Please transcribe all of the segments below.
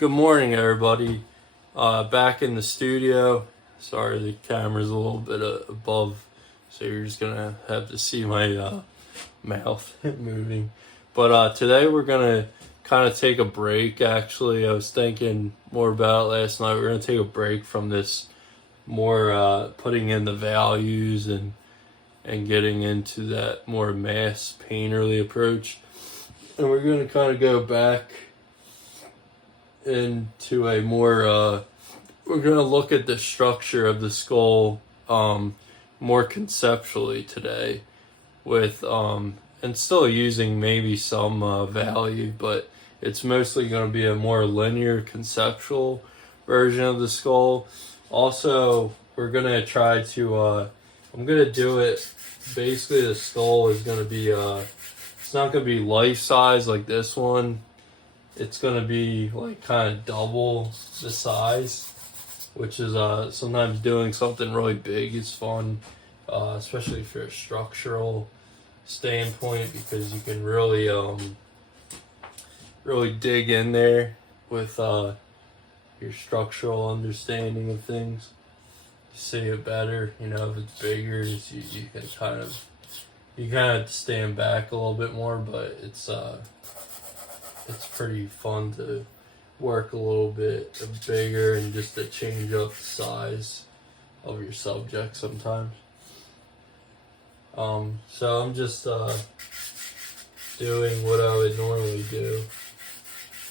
Good morning, everybody. Back in the studio. Sorry, the camera's a little bit above, so you're just gonna have to see my mouth moving. But today we're gonna kind of take a break. Actually, I was thinking more about it last night. We're gonna take a break from this more putting in the values and getting into that more mass painterly approach, and we're gonna kind of go back into a more we're going to look at the structure of the skull more conceptually today with and still using maybe some value, but it's mostly going to be a more linear conceptual version of the skull. Also, we're going to try to I'm going to do it basically. The skull is going to be it's not going to be life size like this one. It's going to be like kind of double the size, which is sometimes doing something really big is fun, especially for a structural standpoint, because you can really really dig in there with your structural understanding of things. You see it better, you know, if it's bigger, you can kind of have to stand back a little bit more, but it's pretty fun to work a little bit bigger and just to change up the size of your subject sometimes. So I'm just doing what I would normally do.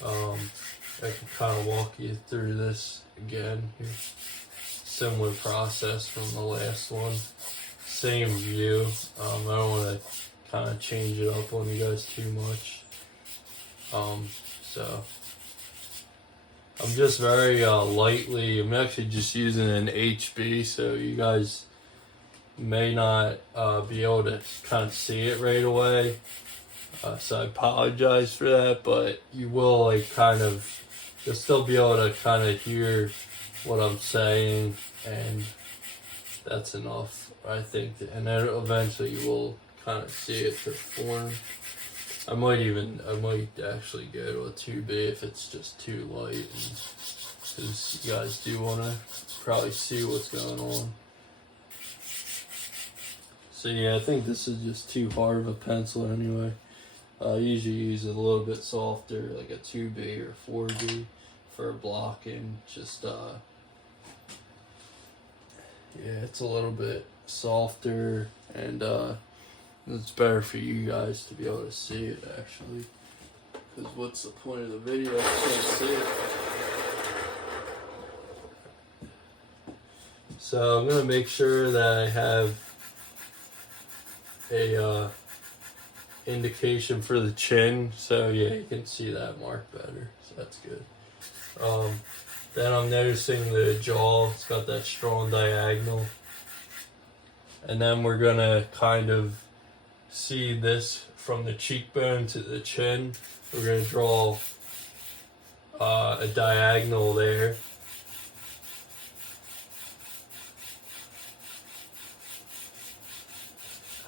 I can kind of walk you through this again. Here's similar process from the last one. Same view. I don't want to kind of change it up on you guys too much. So I'm just very lightly, I'm actually just using an HB, so you guys may not be able to kind of see it right away. So I apologize for that, but you will like kind of, you'll still be able to kind of hear what I'm saying, and that's enough, I think. And then eventually you will kind of see it perform. I might actually go to a 2B if it's just too light, because you guys do want to probably see what's going on. So yeah, I think this is just too hard of a pencil anyway. I usually use it a little bit softer, like a 2B or 4B for blocking. Just yeah, it's a little bit softer, and it's better for you guys to be able to see it, actually. Because what's the point of the video if you can't see it? So I'm going to make sure that I have a indication for the chin. So yeah, you can see that mark better. So that's good. Then I'm noticing the jaw. It's got that strong diagonal. And then we're going to kind of see this from the cheekbone to the chin. We're going to draw a diagonal there.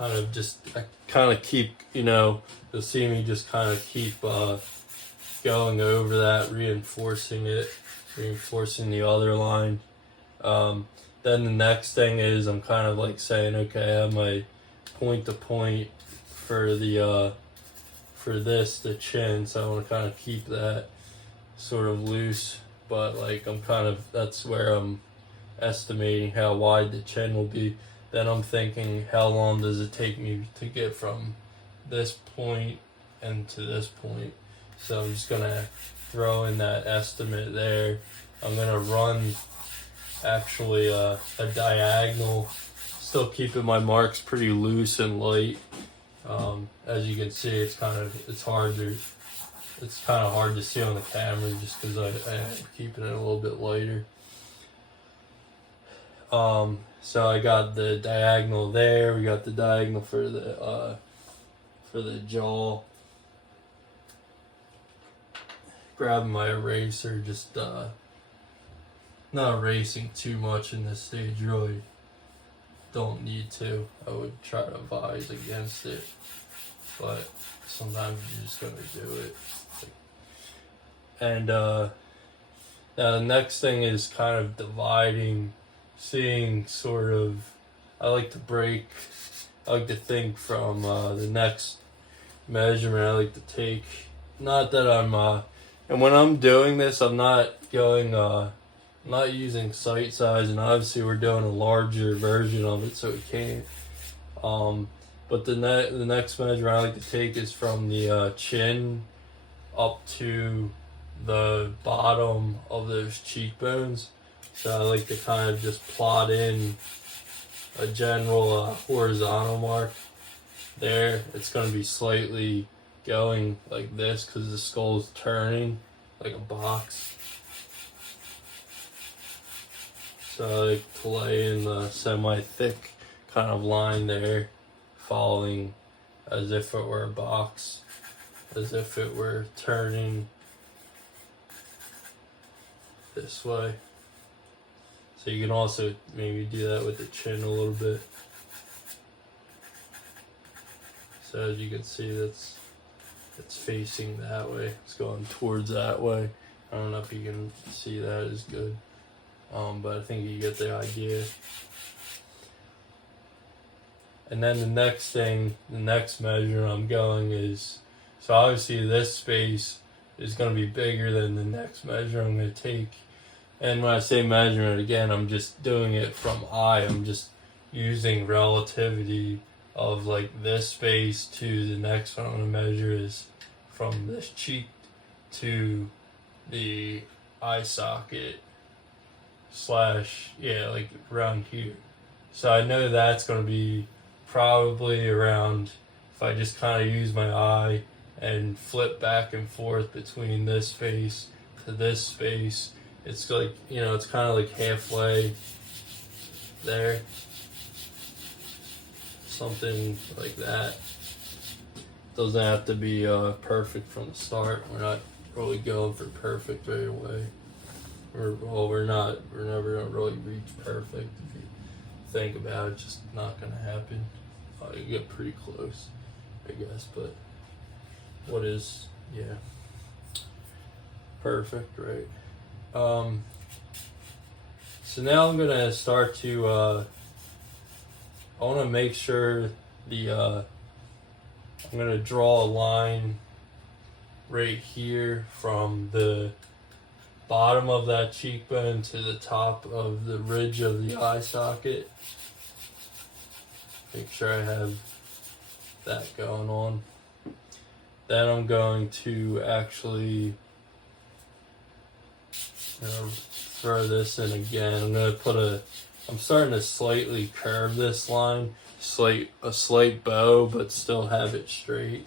I kind of keep, you'll see me just kind of keep going over that, reinforcing the other line. Then the next thing is I'm kind of like saying, okay, I have my point to point for the the chin, so I want to kind of keep that sort of loose, but like that's where I'm estimating how wide the chin will be. Then I'm thinking, how long does it take me to get from this point and to this point? So I'm just gonna throw in that estimate there. I'm gonna run actually a diagonal, still keeping my marks pretty loose and light. As you can see, it's kind of hard to see on the camera just because I am keeping it a little bit lighter. So I got the diagonal there. We got the diagonal for the jaw. Grabbing my eraser, just not erasing too much in this stage. Really don't need to. I would try to advise against it, but sometimes you're just gonna do it. And Now the next thing is kind of dividing, seeing sort of, I like to think from the next measurement I like to take. Not that and when I'm doing this, I'm not going, not using sight size, and obviously we're doing a larger version of it, so it can't. But the next measurement I like to take is from the chin up to the bottom of those cheekbones. So I like to kind of just plot in a general horizontal mark there. It's going to be slightly going like this because the skull's turning like a box. So I like to lay in the semi-thick kind of line there, following as if it were a box, as if it were turning this way. So you can also maybe do that with the chin a little bit. So as you can see, it's facing that way. It's going towards that way. I don't know if you can see that as good, but I think you get the idea. And then the next measure I'm going is, so obviously this space is going to be bigger than the next measure I'm going to take. And when I say measurement, again, I'm just doing it from eye. I'm just using relativity of like this space to the next one I'm going to measure is from this cheek to the eye socket / like around here. So I know that's going to be probably around, if I just kind of use my eye and flip back and forth between this space to this space, it's like, it's kind of like halfway there. Something like that. Doesn't have to be perfect from the start. We're not really going for perfect right away. We're never gonna really reach perfect. If you think about it, it's just not gonna happen. You get pretty close, I guess, but what is, perfect, right? So now I'm gonna start to, I wanna make sure I'm gonna draw a line right here from the bottom of that cheekbone to the top of the ridge of the eye socket. Make sure I have that going on. Then I'm going to actually throw this in again. I'm starting to slightly curve this line, a slight bow, but still have it straight.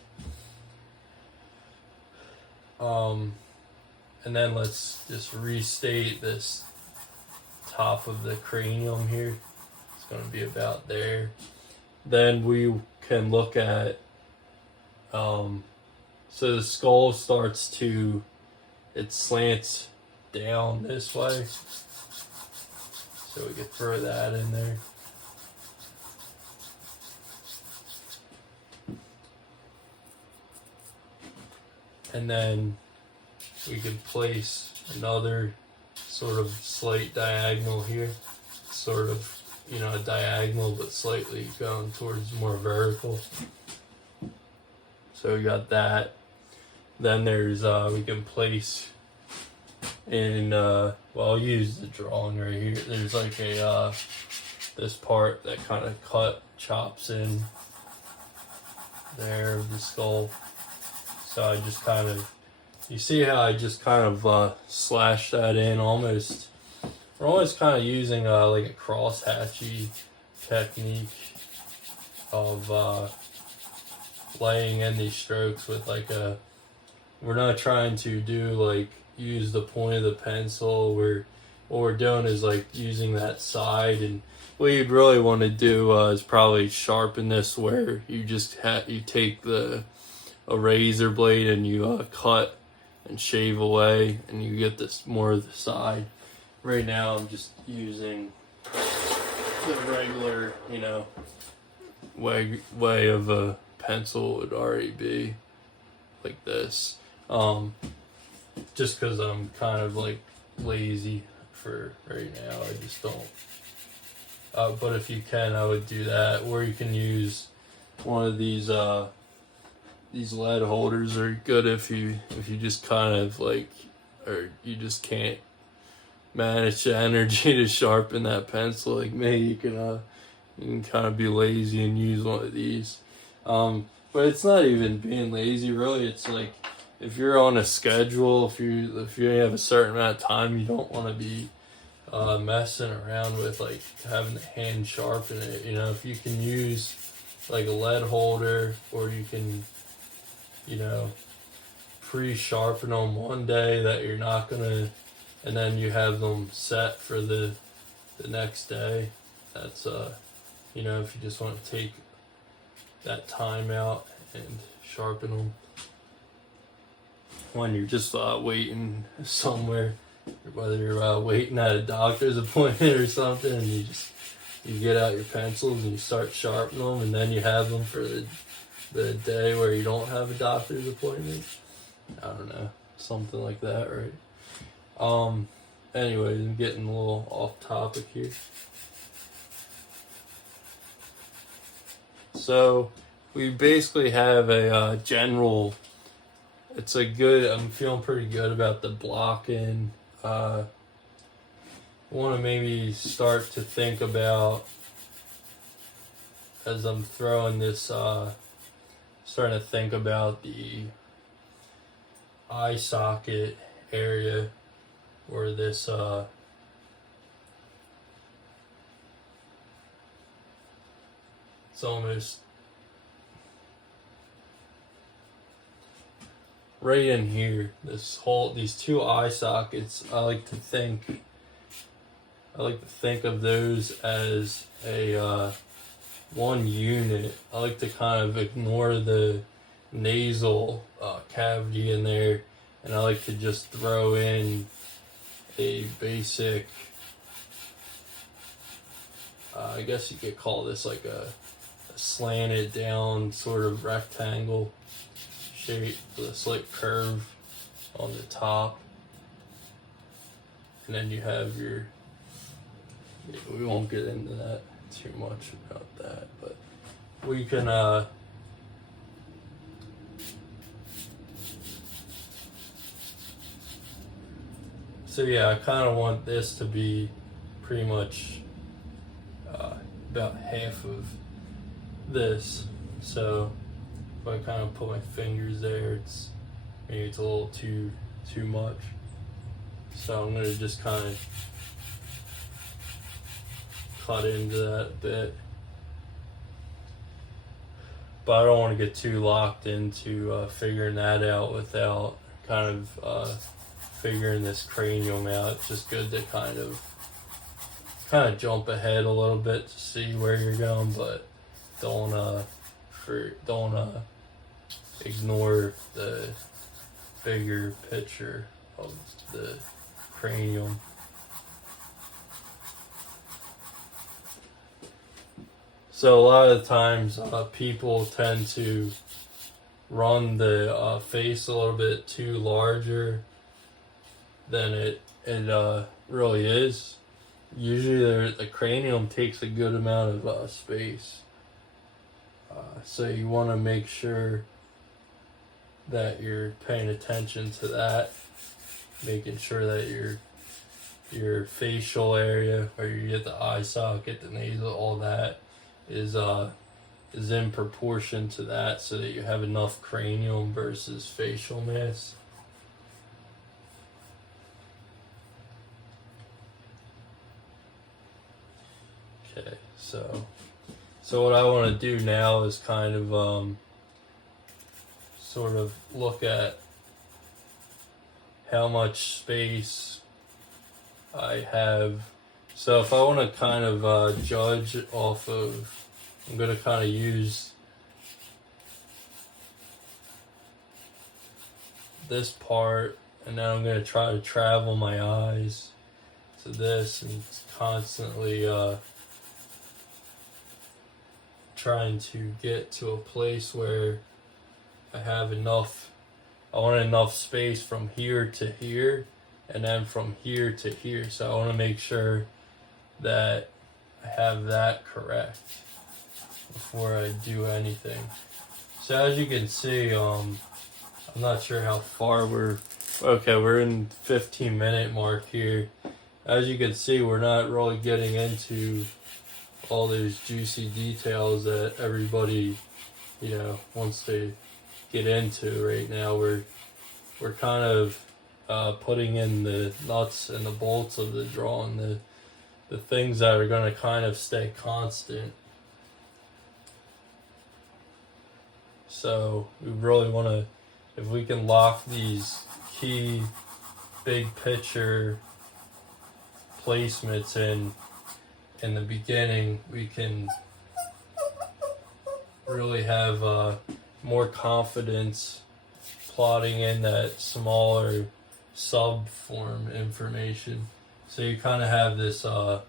And then let's just restate this top of the cranium here. It's going to be about there. Then we can look at, so the skull it slants down this way. So we could throw that in there. And then we can place another sort of slight diagonal here. Sort of, a diagonal, but slightly going towards more vertical. So we got that. Then there's, we can place in, I'll use the drawing right here. There's like this part that kind of chops in there of the skull. So I just kind of, you see how I just kind of slash that in almost. We're always kind of using like a cross-hatchy technique of laying in these strokes with like we're not trying to use the point of the pencil. What we're doing is like using that side, and what you'd really want to do is probably sharpen this where you just you take a razor blade and you cut and shave away, and you get this more of the side. Right now I'm just using the regular, way of a pencil would already be like this. Just because I'm kind of like lazy for right now. I just don't. But if you can, I would do that. Or you can use one of these lead holders are good if you just kind of like, or you just can't manage the energy to sharpen that pencil like me. You can kind of be lazy and use one of these. But it's not even being lazy, really. It's like if you're on a schedule, if you have a certain amount of time, you don't want to be messing around with like having the hand sharpen it. You know, if you can use like a lead holder, or you can, you know, pre-sharpen them one day that you're not gonna, and then you have them set for the next day. That's you know, if you just want to take that time out and sharpen them when you're just waiting somewhere, whether you're waiting at a doctor's appointment or something, and you get out your pencils and you start sharpening them, and then you have them for the day where you don't have a doctor's appointment. I don't know, something like that, right? Anyways, I'm getting a little off topic here. So we basically have a general. It's a good. I'm feeling pretty good about the blocking. I want to maybe start to think about, as I'm throwing this, starting to think about the eye socket area where this it's almost right in here. These two eye sockets, I like to think of those as a one unit. I like to kind of ignore the nasal cavity in there, and I like to just throw in a basic, I guess you could call this like a slanted down sort of rectangle shape with a slight curve on the top, and then you have your, we won't get into that too much about that, but we can so yeah, I kind of want this to be pretty much about half of this. So if I kind of put my fingers there, maybe it's a little too much. So I'm gonna just kind of cut into that bit, but I don't want to get too locked into figuring that out without kind of figuring this cranium out. It's just good to kind of jump ahead a little bit to see where you're going, but don't ignore the bigger picture of the cranium. So a lot of the times people tend to run the face a little bit too larger than it really is. Usually the cranium takes a good amount of space. So you want to make sure that you're paying attention to that, making sure that your facial area, where you get the eye socket, the nasal, all that is in proportion to that, so that you have enough cranium versus facial mass. Okay, so what I want to do now is kind of sort of look at how much space I have. So if I want to kind of judge off of, I'm going to kind of use this part, and then I'm going to try to travel my eyes to this, and constantly trying to get to a place where I want enough space from here to here, and then from here to here. So I want to make sure that I have that correct before I do anything. So as you can see, I'm not sure how far we're in 15-minute mark here. As you can see, we're not really getting into all those juicy details that everybody, wants to get into right now. We're kind of putting in the nuts and the bolts of the drawing, the things that are going to kind of stay constant. So we really want to, if we can lock these key big picture placements in the beginning, we can really have more confidence plotting in that smaller sub-form information. So you kind of have this, I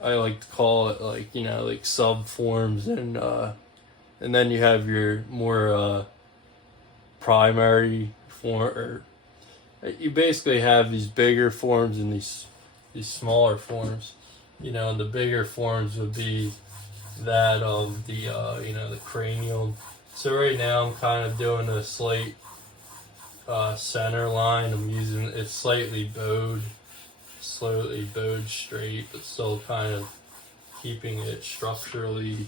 like to call it like sub-forms, and then you have your more primary form, or you basically have these bigger forms and these smaller forms. And the bigger forms would be that of the the cranial. So right now I'm kind of doing a slight center line. I'm using it's slightly bowed straight, but still kind of keeping it structurally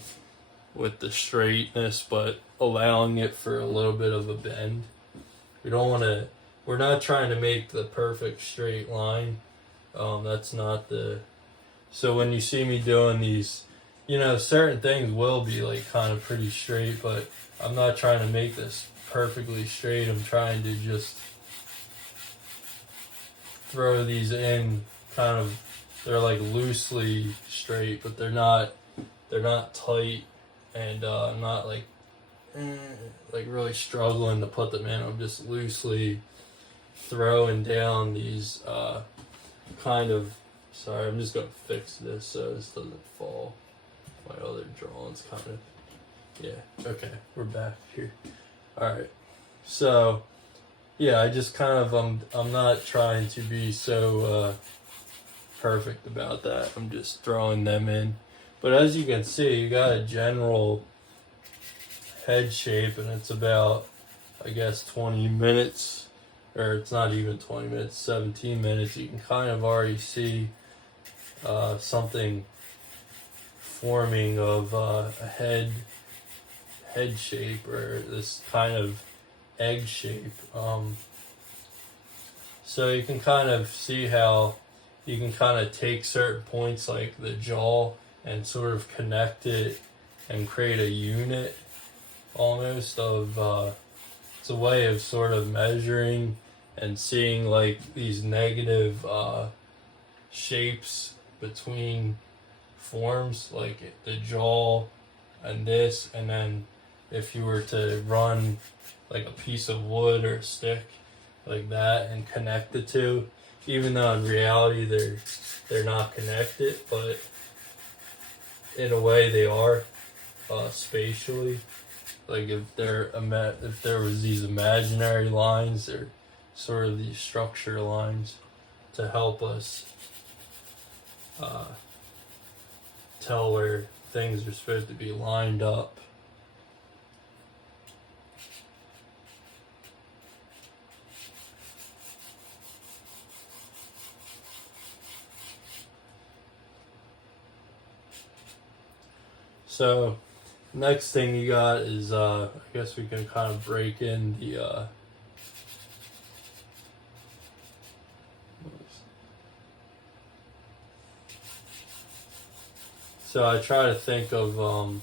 with the straightness, but allowing it for a little bit of a bend. We're not trying to make the perfect straight line. That's not so when you see me doing these, certain things will be like kind of pretty straight, but I'm not trying to make this perfectly straight. I'm trying to just throw these in kind of, they're like loosely straight, but they're not tight, and I'm not like really struggling to put them in. I'm just loosely throwing down these kind of, sorry, I'm just gonna fix this so this doesn't fall. My other drawings kind of, yeah, okay, we're back here. Alright, so yeah, I just kind of, I'm not trying to be so perfect about that. I'm just throwing them in. But as you can see, you got a general head shape, and it's about, I guess, 20 minutes, or it's not even 20 minutes, 17 minutes. You can kind of already see something forming of a head shape, or this kind of egg shape. So you can kind of see how you can kind of take certain points like the jaw and sort of connect it and create a unit almost of, it's a way of sort of measuring and seeing like these negative shapes between forms, like the jaw and this, and then if you were to run like a piece of wood or a stick like that and connect the two, even though in reality they're not connected, but in a way they are spatially. Like if there was these imaginary lines, or sort of these structure lines to help us tell where things are supposed to be lined up. So next thing you got is I guess we can kind of break in the so I try to think of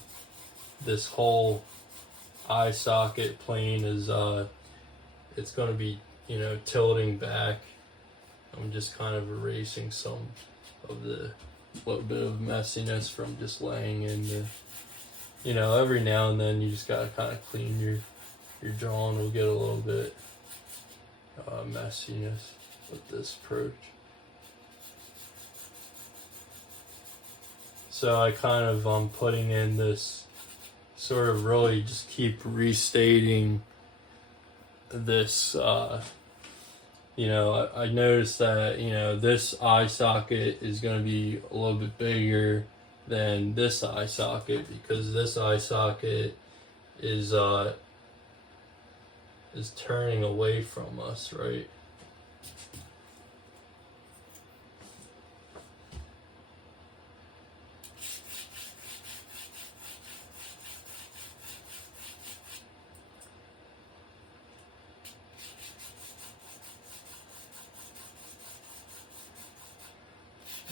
this whole eye socket plane as it's going to be tilting back. I'm just kind of erasing some of the little bit of messiness from just laying in the, every now and then you just gotta kind of clean your drawing. Will get a little bit messiness with this approach. So I kind of putting in this sort of really just keep restating this I noticed that, this eye socket is going to be a little bit bigger than this eye socket, because this eye socket is turning away from us, right?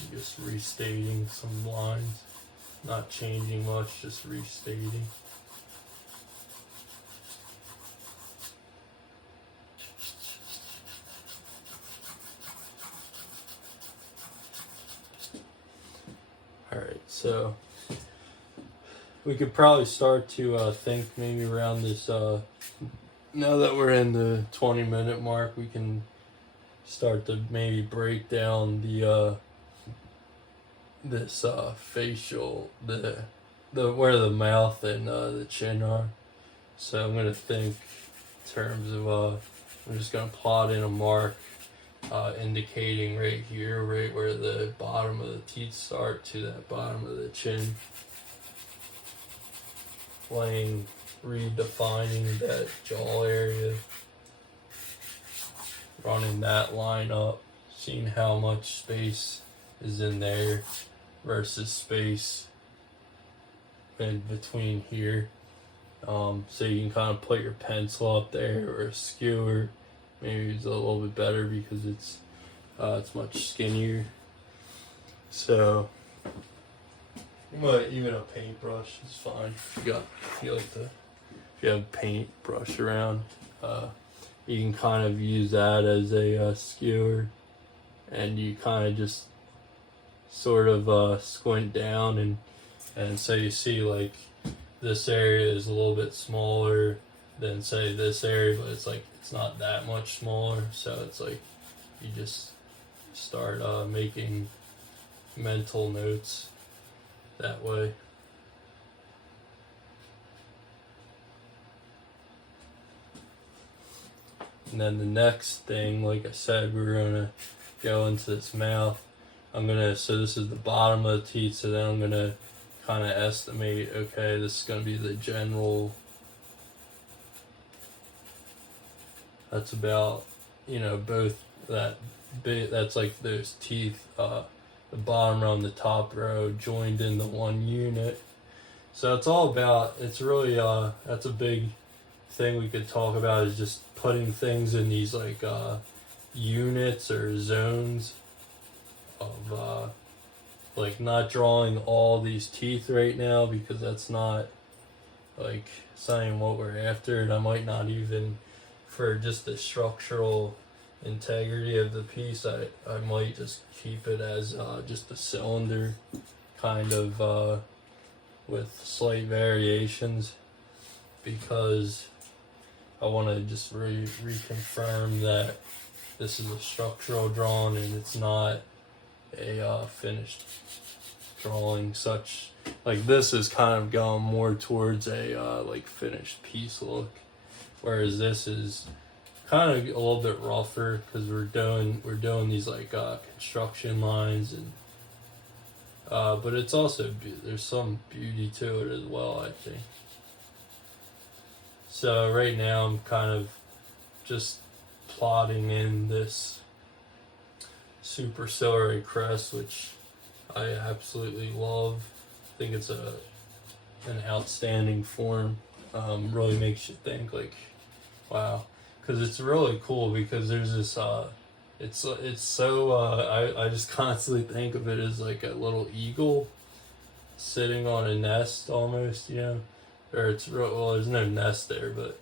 Just restating some lines, not changing much, just restating. Alright, so we could probably start to think maybe around this, now that we're in the 20-minute mark, we can start to maybe break down the this facial, the where the mouth and the chin are. So I'm gonna think in terms of I'm just gonna plot in a mark indicating right here, right where the bottom of the teeth start to that bottom of the chin. Redefining that jaw area, running that line up, seeing how much space is in there versus space in between here. So you can kind of put your pencil up there, or a skewer. Maybe it's a little bit better because it's much skinnier. So, but even a paintbrush is fine. If you have a paintbrush around, you can kind of use that as a skewer, and you kind of just sort of squint down, and so you see like this area is a little bit smaller than say this area, but it's not that much smaller. So it's like you just start making mental notes that way. And then the next thing, like I said, we're gonna go into this mouth. So this is the bottom of the teeth, so then I'm gonna kind of estimate, okay, this is gonna be the general, that's about, both that bit, that's like those teeth, the bottom row and the top row joined in the one unit. So it's all about, it's really, that's a big thing we could talk about, is just putting things in these like units or zones of like not drawing all these teeth right now, because that's not like saying what we're after, and I might not even, for just the structural integrity of the piece, I might just keep it as just a cylinder, kind of with slight variations, because I want to just reconfirm that this is a structural drawing and it's not a finished drawing. Such like this is kind of going more towards a like finished piece look, whereas this is kind of a little bit rougher because we're doing these like construction lines, and but it's also there's some beauty to it as well, I think. So right now I'm kind of just plotting in this superciliary crest, which I absolutely love. I think it's an outstanding form. Really makes you think like, wow, because it's really cool, because there's this it's so I just constantly think of it as like a little eagle sitting on a nest almost, or it's real, well, there's no nest there, but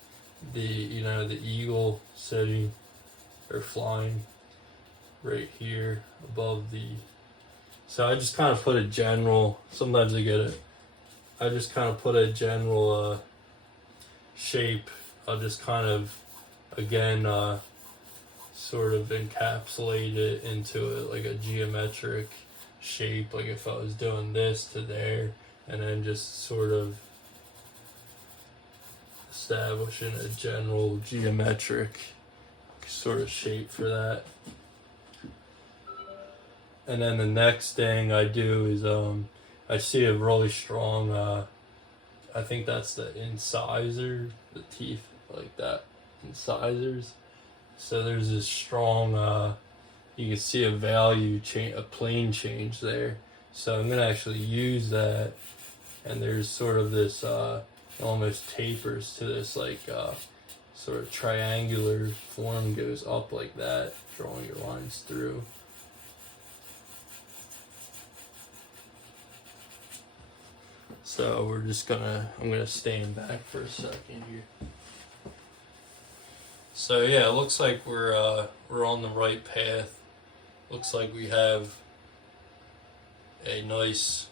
the eagle sitting or flying right here above the. So I just kind of put a general, sometimes I just kind of put a general shape. I'll just kind of again sort of encapsulate it into like a geometric shape, like if I was doing this to there, and then just sort of establishing a general geometric sort of shape for that. And then the next thing I do is I see a really strong I think that's the incisor, the teeth like that, incisors. So there's this strong you can see a value change, a plane change there. So I'm gonna actually use that, and there's sort of this almost tapers to this like sort of triangular form, goes up like that, drawing your lines through. So I'm gonna stand back for a second here. So yeah, it looks like we're on the right path. Looks like we have a nice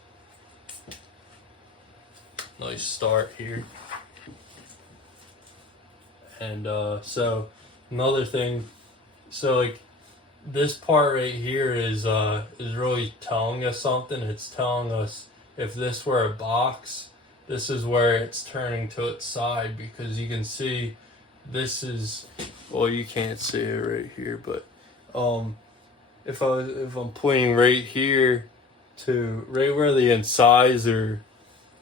start here. And so another thing, so like this part right here is really telling us something. It's telling us if this were a box, this is where it's turning to its side, because you can see this is, well, you can't see it right here, but if I'm pointing right here to right where the incisor,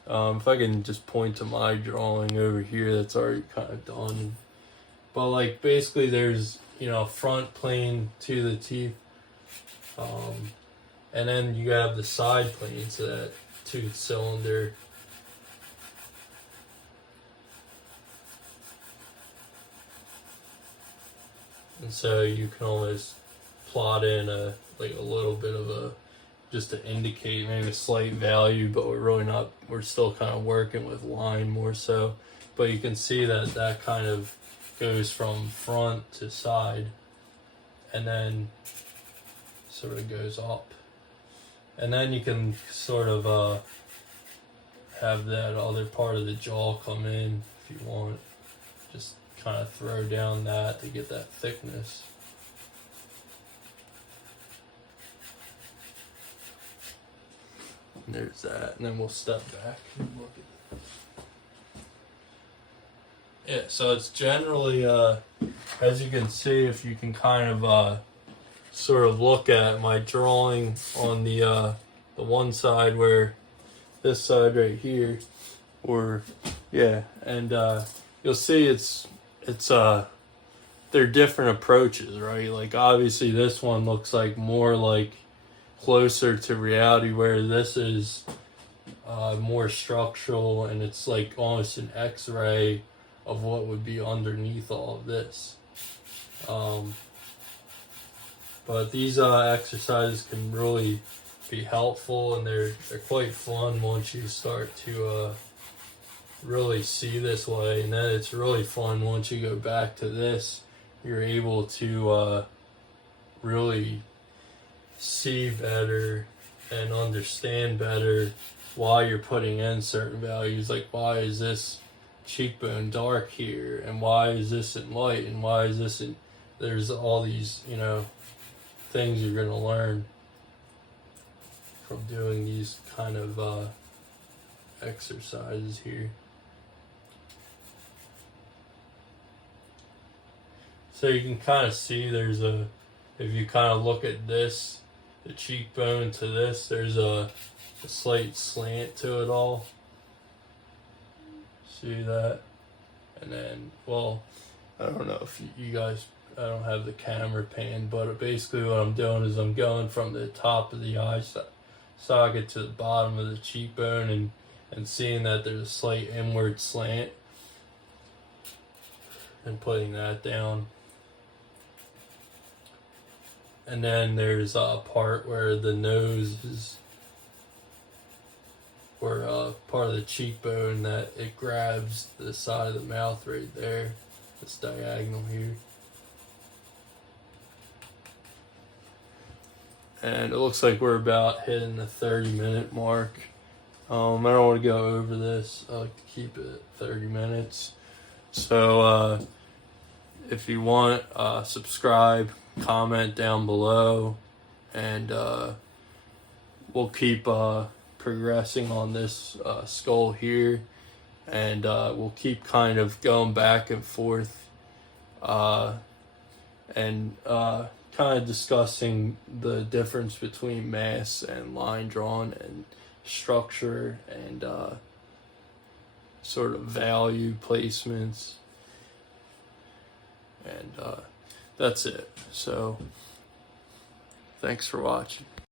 if I can just point to my drawing over here, that's already kind of done. But like basically there's, you know, front plane to the teeth, and then you have the side plane to that tooth cylinder. And so you can almost plot in a little bit of a, just to indicate maybe a slight value, but we're still kind of working with line more so. But you can see that kind of goes from front to side, and then sort of goes up. And then you can sort of have that other part of the jaw come in if you want. Just kind of throw down that to get that thickness. And there's that, and then we'll step back and look at it. Yeah, so it's generally, as you can see, if you can kind of sort of look at my drawing on the one side, where this side right here, or yeah, and you'll see it's they're different approaches, right? Like obviously this one looks like more like closer to reality, where this is more structural, and it's like almost an X-ray of what would be underneath all of this. But these exercises can really be helpful, and they're quite fun once you start to really see this way. And then it's really fun once you go back to this, you're able to really see better and understand better why you're putting in certain values. Like, why is this cheekbone dark here, and why is this in light, and why is this in, there's all these, you know, things you're going to learn from doing these kind of exercises here. So you can kind of see there's if you kind of look at this, the cheekbone to this, there's a slight slant to it all. See that? And then, well, I don't know if you guys, I don't have the camera pan, but basically what I'm doing is I'm going from the top of the eye socket to the bottom of the cheekbone, and seeing that there's a slight inward slant, and putting that down. And then there's a part where the nose is, where part of the cheekbone that it grabs the side of the mouth right there, this diagonal here. And it looks like we're about hitting the 30-minute mark. I don't want to go over this. I like to keep it at 30 minutes. So if you want, subscribe, comment down below, and we'll keep progressing on this skull here, and we'll keep kind of going back and forth, and kind of discussing the difference between mass and line drawn and structure and sort of value placements. And that's it. So thanks for watching.